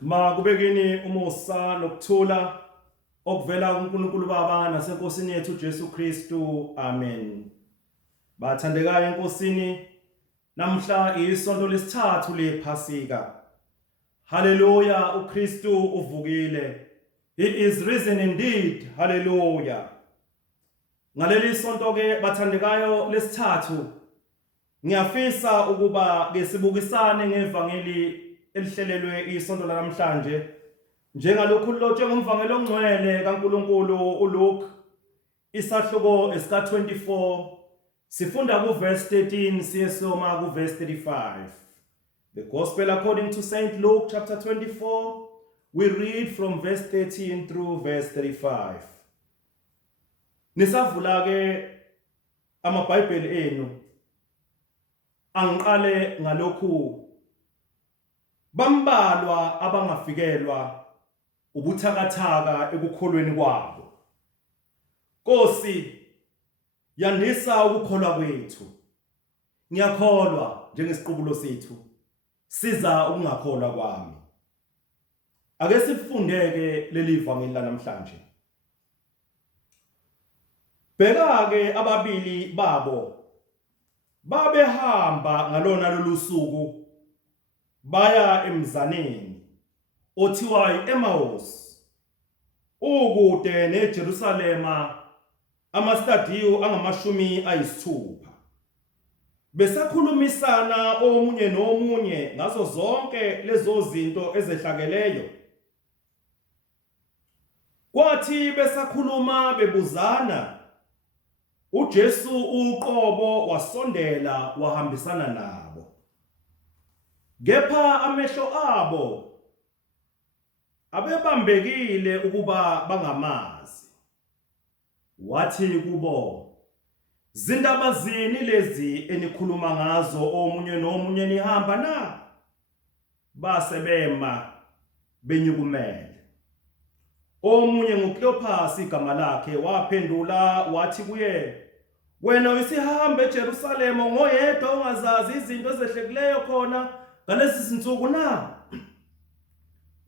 Makubekeni umusa nokuthula okuvela kuNkulunkulu Baba naseNkosini yethu uJesu Kristu. Amen. Bathandekayo eNkosini, namhla isonto lesithathu lePhasika. Hallelujah, uKristu uvukile. He is risen indeed. Hallelujah. Ngaleli sonto ke bathandekayo lesithathu, ngiyafisa ukuba ke sibukisane ngevangeli elihlelelwe isonto lanamhlanje njengalokhu lotshwe ngomvangeli ongcwele kaNkulunkulu uLuke isahluko esika 24 sifunda kuverse 13 siyesoma kuverse 35. The Gospel according to Saint Luke chapter 24, we read from verse 13 through verse 35. Nisavula ke amaBhayibheli enu, angiqale ngalokhu: bambalwa abangafikelwa ubuthakathaka ekukholweni kwabo. Nkosi, yandisa ukukholwa kwethu. Ngiyakholwa njengesiqubulo sethu, siza ukungakholwa kwami. Ake sifundeke leli vangeli namhlanje. Bheka ke ababili babo babehamba ngalona lolu suku baya emzaneni othiwa iEmmaus, ukude neJerusalema amastadiyo angama-60. Besakhulumisana omunye nomunye ngazo zonke lezo zinto ezehlakeleyo. Kwathi besakhuluma bebuzana, uJesu uqobo wasondela wahambisana nabo. Kepha amehlo abo abebambekile ukuba bangamazi. Wathi kubo, zindaba zini lezi enikhuluma ngazo omunye nomunye nihamba na? Base bema benyukumele. Omunye nguKleophasi igama lakhe waphendula wathi kuye, wena uyisihamba eJerusalema ngoyedwa ongazazi izinto ezehlekileyo khona ngalezi zinsuku na?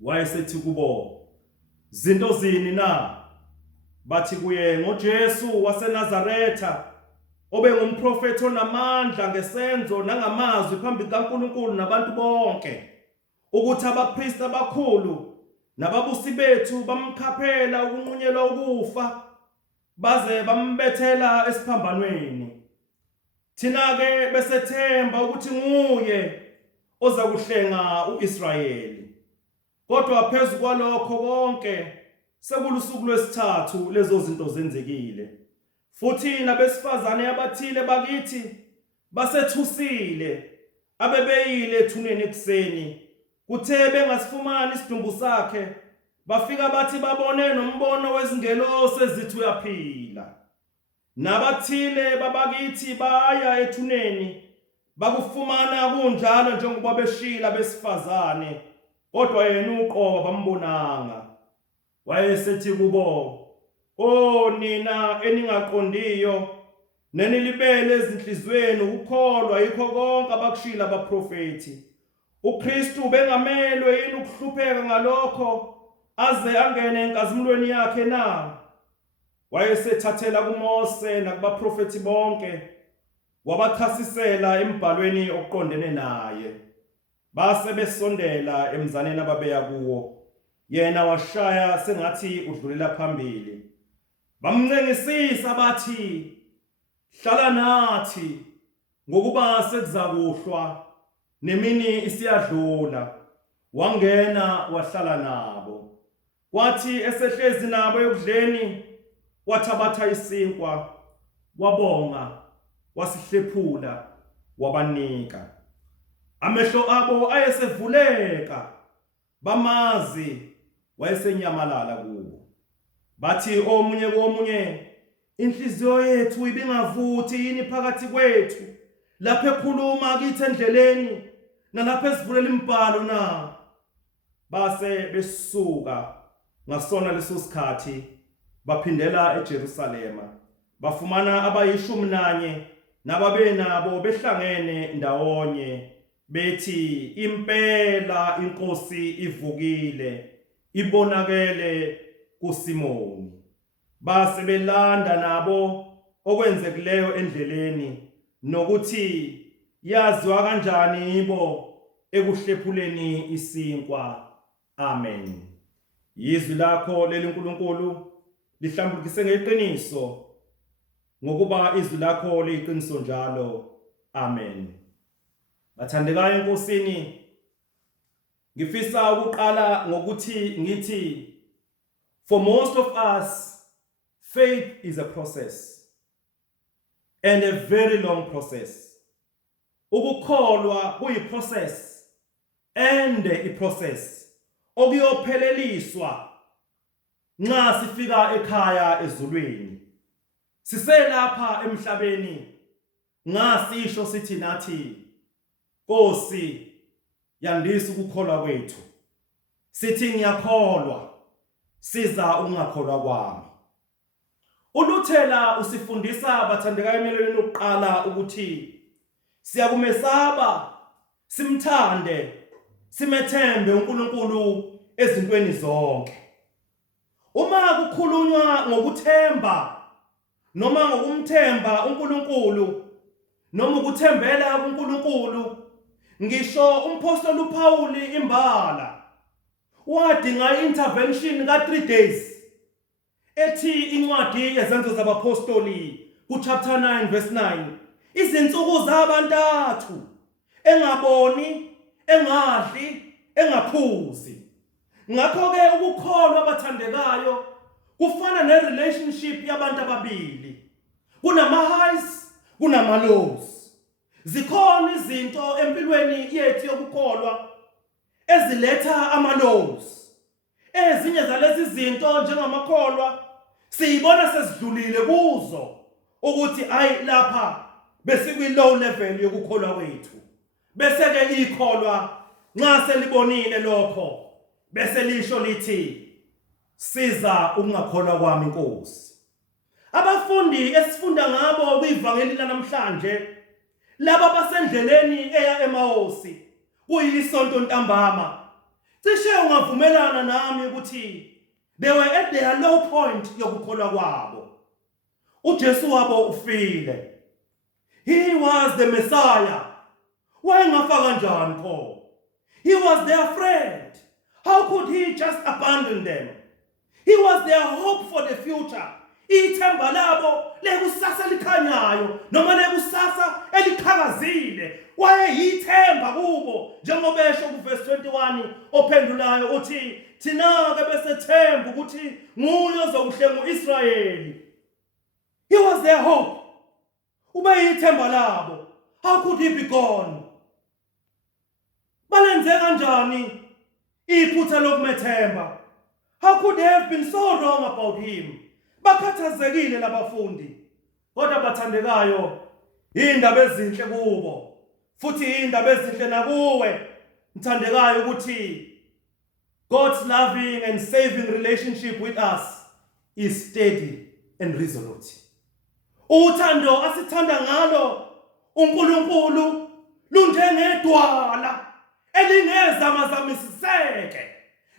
Wayesethi kubo, zinto zini na? Bathi kuye, ngoJesu waseNazaretha, obengumprofethi onamandla ngesenzo nangamazwi phambi kaNkulunkulu nabantu bonke, ukuthi abapristi abakhulu nababusi bethu bamkhaphela ukunqunyelwa ukufa baze bambethela esiphambanweni. Thina ke besethemba ukuthi nguye oza kuhlenga uIsrayeli. Kodwa phezu kwalokho konke sekulusuku lwesithathu lezo zinto zenzekile. Futhi nabesifazane abathile bakithi basethusile abebeyile ethuneni ekuseni, kuthe bengasifumani isidumbu sakhe, bafika bathi babone nombono wezingelosi ezithi uyaphila. Nabathile babakithi baya ethuneni bakufumana kunjalo njengoba beshila besifazane, kodwa yena uqobo bambonanga. Wayesethi kubo, o nina eningaqondiyo nenilibele ezinhlizweni ukukholwa yikho konke abakushila abaprofethi. uKristu bengamelwe yini ukuhlupheka ngalokho aze angene enkazimulweni yakhe na? Wayesethathela kuMose nakubaprofethi bonke, wabachasisela embhalweni oqondene naye. Base besondela emzaneni ababeya kuwo, yena washaya sengathi udlulela phambili. Bamncengisisa bathi, hlala nathi ngokuba sekuzakuhlwa nemini isiyadlula. Wangena wahlala nabo. Kwathi esehlezi nabo ekudleni, wathabatha isinkwa, wabonga, wasihlephula, wabanika. Amehlo abo ayesevuleka, bamazi, wayesenyamalala kubo. Bathi omunye komunye, inhliziyo yethu ibingavuthi yini phakathi kwethu lapho ekhuluma kithi endleleni nalapho esivulela imibhalo na. Base besuka ngasona leso sikhathi baphindela eJerusalema, bafumana abayishumi nanye nababenabo behlangene ndawonye bethi impela inkosi ivukile ibonakele kuSimoni. Base belanda nabo okwenzekileyo endleleni nokuthi yaziwa kanjani ibo ekuhlephuleni isinkwa. Amen. Yizwi lakho leli uNkulunkulu lihlambulukise ngeqiniso ngokuba izwi lakho liyiqiniso njalo. Amen. Bathandekayo enkosini, ngifisa ukuqala ngokuthi ngithi for most of us faith is a process and a very long process. Ukukholwa kuyiprocess and iprocess okuyopheleliswa nxa sifika ekhaya ezulwini. Siselapha emhlabeni ngasisho sithi nathi Nkosi yandisa ukukholwa kwethu. Sithi ngiyakholwa, siza ungakholwa kwami. uLuthela usifundisa bathandekayo emelweni lokuqala ukuthi siyakumesaba, simthande, simethembe uNkulunkulu ezintweni zonke. Uma kukhulunywa ngokuthemba noma ngokumthemba uNkulunkulu noma ukuthembela kuNkulunkulu, ngisho umpostoli uPaul imbala wadinga intervention ka 3 days. Ethi incwadi yezenzo zabapostoli ku chapter 9 verse 9, izinsuku zabantathu engaboni, engadli, engaphuzi. Ngakho ke ukukholwa abathandekayo kufana ne relationship yabantu ababili. Kunama highs, kunama lows. Zikhona izinto empilweni yethu yokukholwa eziletha ama lows. Ezinye zalezi zinto njengamakholwa siyibona sezidlulile kuzo ukuthi ayi lapha bese kwi low level yokukholwa kwethu. Bese ke ikholwa nxa selibonile lokho bese lisho lithi siza ukungakholwa kwami Nkosi. Abafundi esifunda ngabo kwivangeli namhlanje laba basendleleni eya eMaosi kuyisonto ntambama, cishe ungavumelana nami ukuthi they were at their low point yokukholwa kwabo. uJesu wabo ufile. He was the Messiah. Wayengafa kanjani pho? He was their friend. How could he just abandon them? He was their hope for the future. Ithemba labo lekusasa likhanyayo noma lekusasa elikhakazile. Wayeyithemba kubo njengoba esho ku verse 21 ophendulayo uthi thina ke besethemba ukuthi nguye ozokuhlenga uIsrayeli. He was their hope. Ubeyithemba labo. How could he be gone? Balenze kanjani iphutha lokumethemba? How could they have been so wrong about him? Bakhathazekile labafundi. Kodwa bathandekayo, indaba ezinhle kubo. Futhi indaba ezinhle nakuwe mthandekayo ukuthi God's loving and saving relationship with us is steady and resolute. Uthando asithanda ngalo uNkulunkulu lunjengedwala elingezamazamisiseke.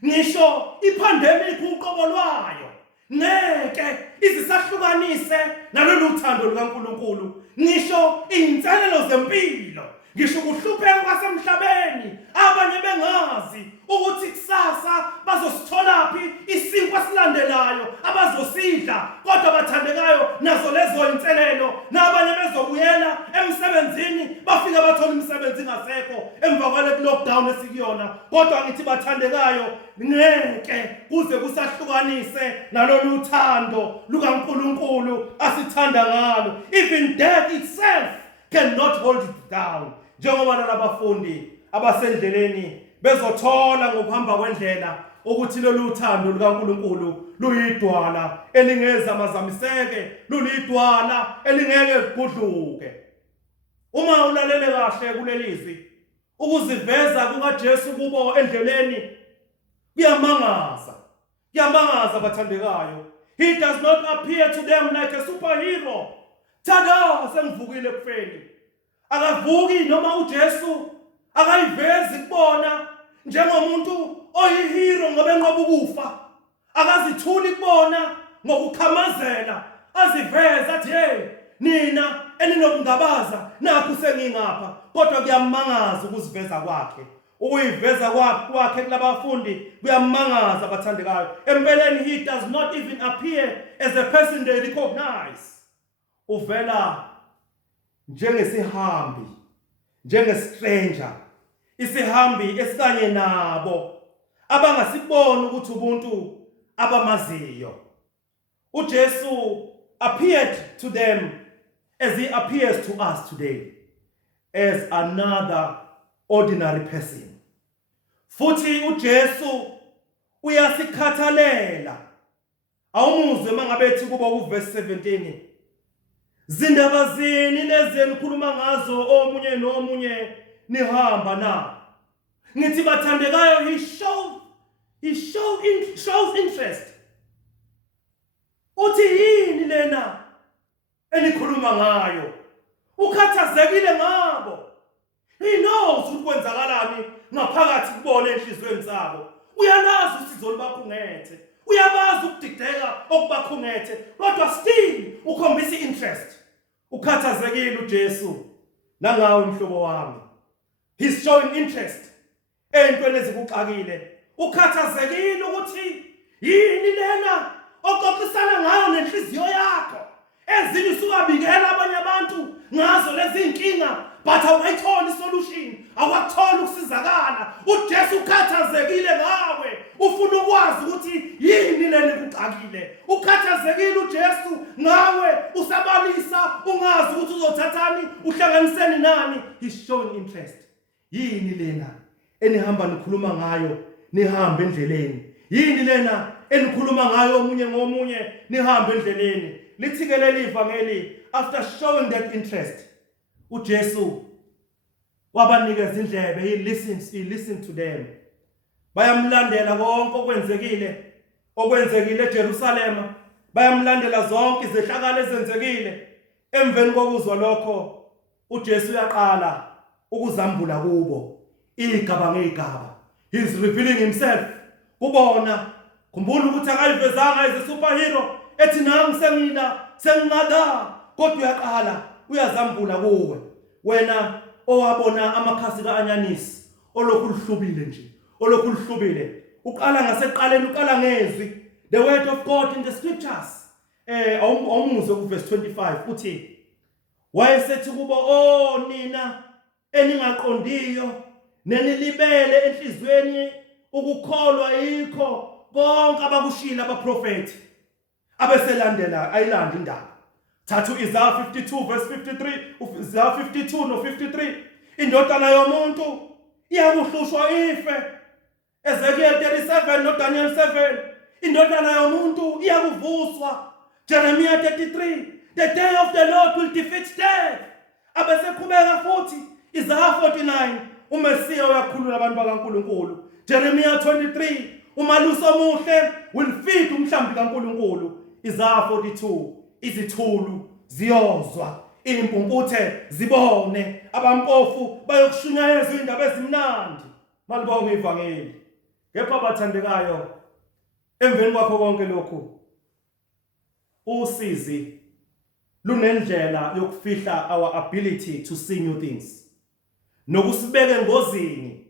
Ngisho ipandemic uqobo lwayo ngeke izisahlukanise nalolu thando lukaNkulunkulu. Ngisho inselelo zempilo, ngisho ukuhlupheka kwasemhlabeni abanye bengazi ukuthi kusasa bazositholaphi isinkwa silandelayo abazosidla, kodwa bathandekayo nazo lezo inselelo nabanye bezobuyela emsebenzini bafika bathola imisebenzi ngasekho emva kwale lockdown esikuyona. Kodwa ngithi bathandekayo ngeke kuze kusahlukanise nalolu thando lukaNkulunkulu asithanda ngalo. Even death itself cannot hold it down. Njengoba labafundi abasendleleni bezothola ngokuhamba kwendlela ukuthi lolu thando lukaNkulunkulu luyidwala elingeza amazamiseke, lulidwala elingeke ligudluke. Uma ulalele kahle kulelizwi, ukuziveza kukaJesu kubo endleleni kuyamangaza. Kuyamangaza bathandekayo. He does not appear to them like a superhero. Tada sengivukile kufeni. Akavuki noma uJesu akayivezi kubona njengomuntu oyihero ngoba enqoba ukufa. Akazithuli kubona ngokukhamazela, aziveza athi hey nina eninokungabaza nakho sengingapha. Kodwa kuyamangaza ukuziveza kwakhe. Ukuyiveza kwakhe kulabafundi kuyamangaza bathandekayo. Empeleni he does not even appear as a person they recognize. Uvela njengesihambi, njenge-stranger, isihambi esikanye nabo abangasiboni ukuthi ubuntu abamaziyo. uJesu appeared to them as he appears to us today, as another ordinary person. Futhi uJesu uyasikhathalela. Awumuzwe mangabethi kuba kuverse 17. Zindaba zini lezi enikhuluma ngazo omunye nomunye nihamba na? Ngithi bathandekayo, he shows interest. Uthi yini lena enikhuluma ngayo? Ukhathazekile ngabo. He knows ukuthi kwenzakalani ngaphakathi kubona enhlizweni zabo. Uyalazi usizo lubakhungethe. Uyabazi ukudideka okubakhungethe. Kodwa still ukhombisa interest. Ukhathazekile uJesu nangawe mhlobo wami. He's showing interest entweni ezikuxakile. Ukhathazekile ukuthi yini lena oxoxisana ngayo nenhliziyo yakho. Ezinye usukabikela abanye abantu ngazo lezi inkinga, but awayitholi solution, awakuthola ukusizakala. uJesu ukhathazekile ngawe, ufuna ukwazi ukuthi yini lena ekuxakile. Ukhathazekile uJesu ngawe, usabalisa ungazi ukuthi uzothathani, uhlanganiseni nani. He's showing interest. Yini lena enihamba nikhuluma ngayo nihamba endleleni? Yini lena enikhuluma ngayo omunye ngomunye nihamba endleleni? Lithi-ke leli ivangeli, after showing that interest, uJesu wabanikeza indlebe. He listened to them. Bayamlandela konke okwenzekile eJerusalema. Bayamlandela zonke izehlakalo ezenzekile. Emveni kokuzwa lokho, uJesu uyaqala ukuzambula kubo igaba ngegaba. He's revealing himself kubona. Khumbula ukuthi akayivezanga as a superhero ethi nangi sengingada, kodwa uyaqala uyazambula kuwe. Wena owabona amakhasi kaanyanisi olokhu luhlubile nje, olokhu luhlubile. Uqala ngaseqaleni, uqala ngezwi, the word of God in the scriptures. Awumuzwe ku verse 25 uthi wayesethi kubo, nina eningaqondiyo nenilibele enhlizweni ukukholwa yikho konke abakushila abaprofeti abeselandela ayilanda indaba. Thathu Isaiah 52 verse 53, Isaiah 52 no 53. Indodana yomuntu iyakuhlushwa ife. Ezekiel 37 no Daniel 7. Indodana yomuntu iyakuvuswa. Jeremiah 33. The day of the Lord will defeat death. Abeseqhubeka futhi Isaiah 49. uMesiya uyakhulula abantu bakaNkulunkulu. Jeremiah 23. Umalusi omuhle will feed umhlambi kaNkulunkulu. Isaiah 42. Izithulu ziyozwa, impumputhe zibone, abampofu bayokushunyayezwa indaba ezimnandi. Malibonge ivangeli. Kepha bathandekayo, emveni kwakho konke lokhu, usizi lunendlela yokufihla our ability to see new things. Nokusibeke engozini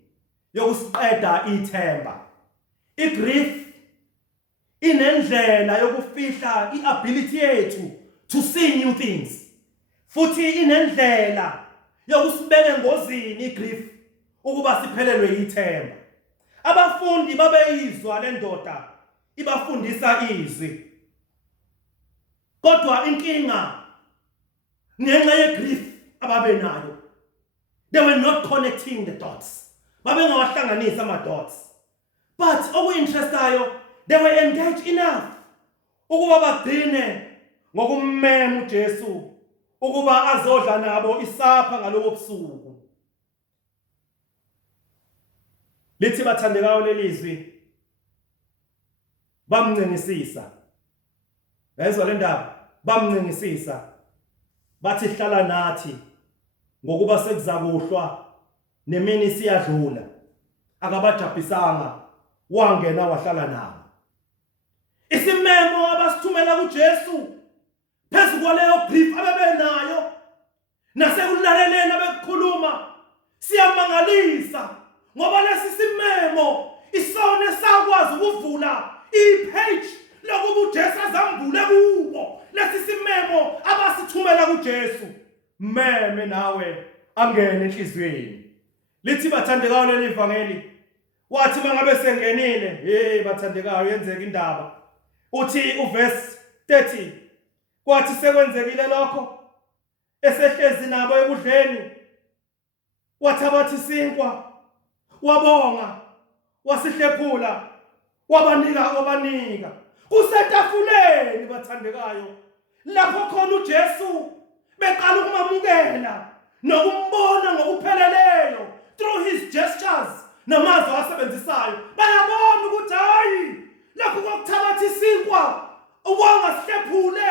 yokusiqeda ithemba. Igrief inendlela yokufihla iability yethu to see new things. Futhi inendlela yokusibeka engozini igrief ukuba siphelelwe ithemba. Abafundi babeyizwa le ndoda ibafundisa izwi. Kodwa inkinga ngenxa yegrief ababenayo, they were not connecting the dots. Babengawahlanganisa ama dots. But okuinterestayo, they were engaged enough ukuba bagcine ngokummema uJesu ukuba azodla nabo isapha ngaloko busuku. Lithi bathandekayo lelizwi bamncengisisa. Yezwa le ndaba, bamncengisisa. Bathi hlala nathi ngokuba sekuzakuhlwa nemini siyadlula. Akabajabhisanga, wangena wahlala nabo. Isimemo abasithumela kuJesu phezu kwaleyo brief abebenayo nasekulaleleni abekukhuluma siyamangalisa ngoba lesi simemo isona sakwazi ukuvula ipage lokuba uJesu azambule kubo. Lesi simemo abasithumela kuJesu meme nawe angene enhlizweni. Lithi bathandekayo leli ivangeli, wathi mangabe sengenile, bathandekayo yenzeka indaba. Uthi uverse 30, kwathi sekwenzekile lokho esehlezi nabo ekudleni, wathabatha isinkwa, wabonga, wasihlephula, wabanika kusetafuleni bathandekayo lapho khona uJesu beqala ukumamukela nokumbona ngokupheleleyo through his gestures namazwi asebenzisayo. Bayabona ukuthi hayi lokho kokuthabatha isinkwa uwangasilephule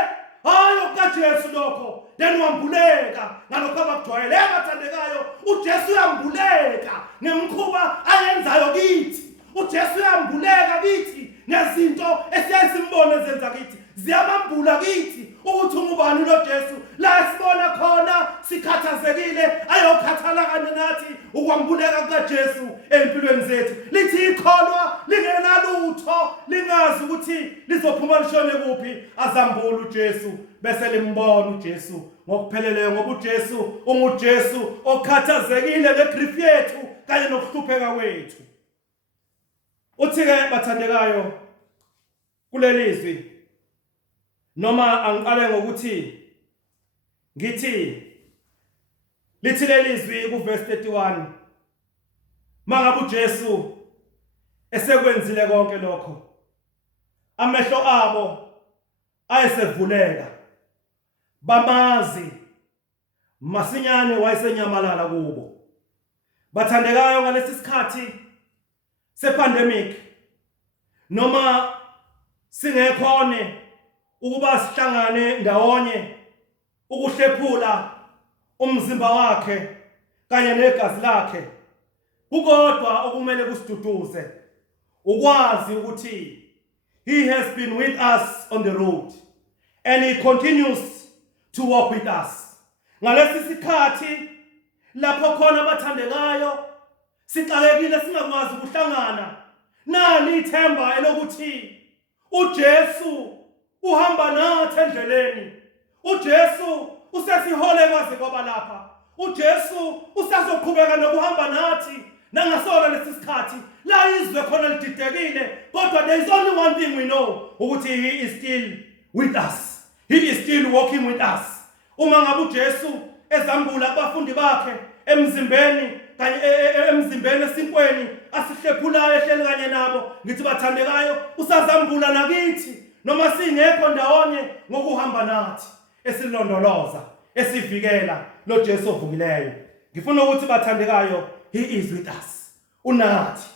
hayo kaJesu lokho then wambuleka ngalokho abakujwayele. Bathandekayo uJesu uyambuleka nemkhuba ayenzayo kithi. uJesu uyambuleka kithi nezinto esiyasimbona zenza kithi ziyabambula kithi ukuthi ungubani lo Jesu. La sibona khona sikhathazekile ayokhathala kanye nathi ukwambuleka kukaJesu empilweni zethu. Lithi ikholwa lingenalutho lingazi ukuthi lizophuma lishone kuphi azambula uJesu bese limbona uJesu ngokupheleleyo ngoba uJesu unguJesu okhathazekile ngegrief yethu kanye nokuhlupheka kwethu. Uthi-ke bathandekayo kulelizwi noma angiqale ngokuthi ngithi lithi lelizwi kuverse 31 mangabe uJesu esekwenzile konke lokho amehlo abo ayesevuleka bamazi masinyane wayesenyamalala kubo. Bathandekayo ngalesi sikhathi sepandemic noma singekhone ukuba sihlangane ndawonye ukuhlephula umzimba wakhe kanye negazi lakhe, kukodwa okumele kusiduduze ukwazi ukuthi he has been with us on the road and he continues to walk with us. Ngalesi sikhathi lapho khona bathandekayo sixakekile singakwazi ukuhlangana nali ithemba elokuthi uJesu uhamba nathi endleleni. uJesu usesihole kwaze kwaba lapha. uJesu usazoqhubeka nokuhamba nathi nangasona lesi sikhathi la izwe khona lididekile, kodwa there is only one thing we know ukuthi he is still with us. He is still walking with us. Uma ngabe uJesu ezambula abafundi bakhe emzimbeni kanye emzimbeni esinkweni asihlephulayo ehleli kanye nabo, ngithi bathandekayo usazambula nakithi noma singekho ndawonye ngokuhamba nathi esilondoloza esivikela lo Jesu ovukileyo. Ngifuna ukuthi bathandekayo he is with us, unathi.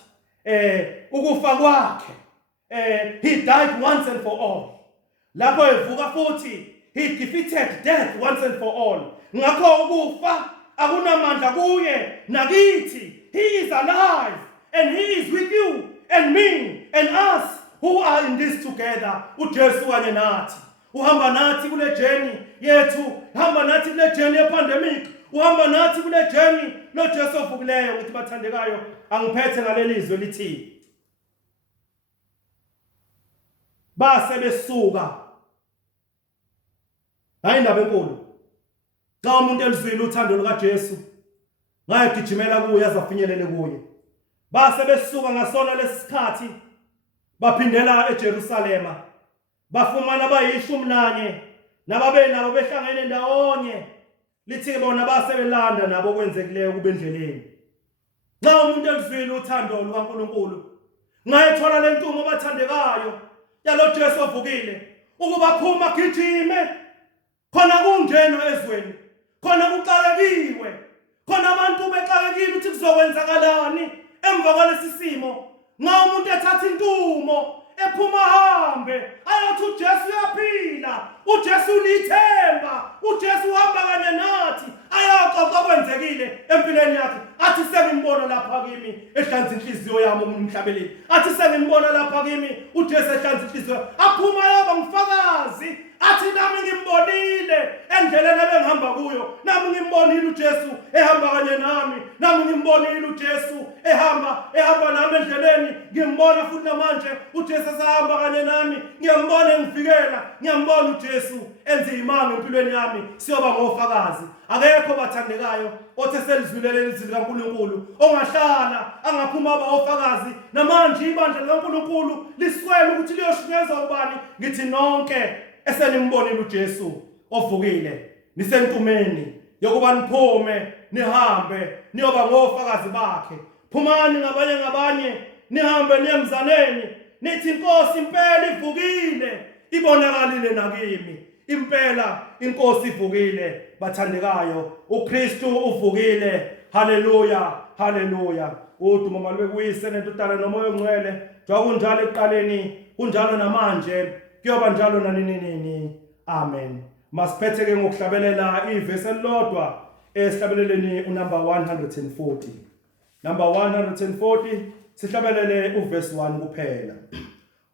Ukufa kwakhe he died once and for all. Lapho evuka futhi he defeated death once and for all. Ngakho ukufa akunamandla kuye nakithi. He is alive and he is with you and me and us who are in this together. uJesu kanye nathi uhamba nathi kule journey yethu, uhamba nathi kule journey yepandemic, uhamba nathi kule journey lo Jesu ovukileyo. Ngithi bathandekayo angiphethe ngalelizwe lithi base besuka. Hayi indaba enkulu xa umuntu elizwile uthando lukaJesu ngayegijimela kuye azafinyelele kuye. Base besuka ngasona lesikhathi baphindela eJerusalema, bafumana abayi11 nababe nabo behlangene ndawonye. Lithi bona base belanda nabo kwenzekileyo kube endleleni. Xa umuntu elizwile uthando lukaNkulunkulu ngayithola le ntumo bathandekayo yalo Jesu ovukile ukuba phuma gijime khona kungena ezweni khona kuxakekiwe khona abantu bexakekile ukuthi kuzokwenzakalani emva kwalesi simo nga umuntu ethatha intumo ephuma hambe ayothi uJesu uyaphila uJesu ulithemba uJesu uhamba kanye nathi ayaxoxa kwenzekile empilweni yakhe athi sengimbona lapha kimi ehlanza inhliziyo yami umhlabeleli athi sengimbona lapha kimi uJesu ehlanza inhliziyo aphuma yoba ngifakazi athi nami ngimbonile endleleni ebengihamba kuyo nami ngimbonile uJesu ehamba kanye nami nami ngimbonile uJesu ehamba nami endleleni ngimbona futhi namanje uJesu esahamba kanye nami ngiyambona engifikela ngiyambona uJesu enze imanga empilweni yami siyoba ngofakazi akekho bathandekayo othi selizwilele izwi likaNkulunkulu ongahlala angaphuma abofakazi namanje ibandla likaNkulunkulu liswele ukuthi liyoshunyezwa ubani ngithi nonke esenimbonile uJesu ovukile nisentumeni yokuba niphume nihambe niyoba ngofakazi bakhe phumani ngabanye nihambe niyemzaneni nithi inkosi impela ivukile ibonakalile nakimi impela inkosi ivukile bathandekayo uKristu uvukile haleluya haleluya udumo malube kuyise nentutana nomoya ongcwele njengokunjalo ekuqaleni kunjalo namanje kuyoba njalo nanini amen masiphethe ke ngokuhlabelela ivesi elilodwa esihlabeleleni unumber 140 number 140 sihlabelele uverse 1 kuphela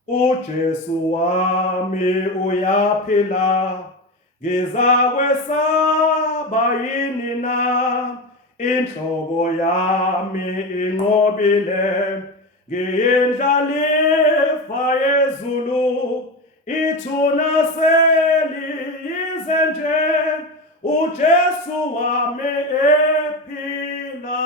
uJesu wami uyaphila ngizakwesaba yini na inhloko yami inqobile ngiyindlalifa yezulu ithuna seliyize nje uJesu wami ephila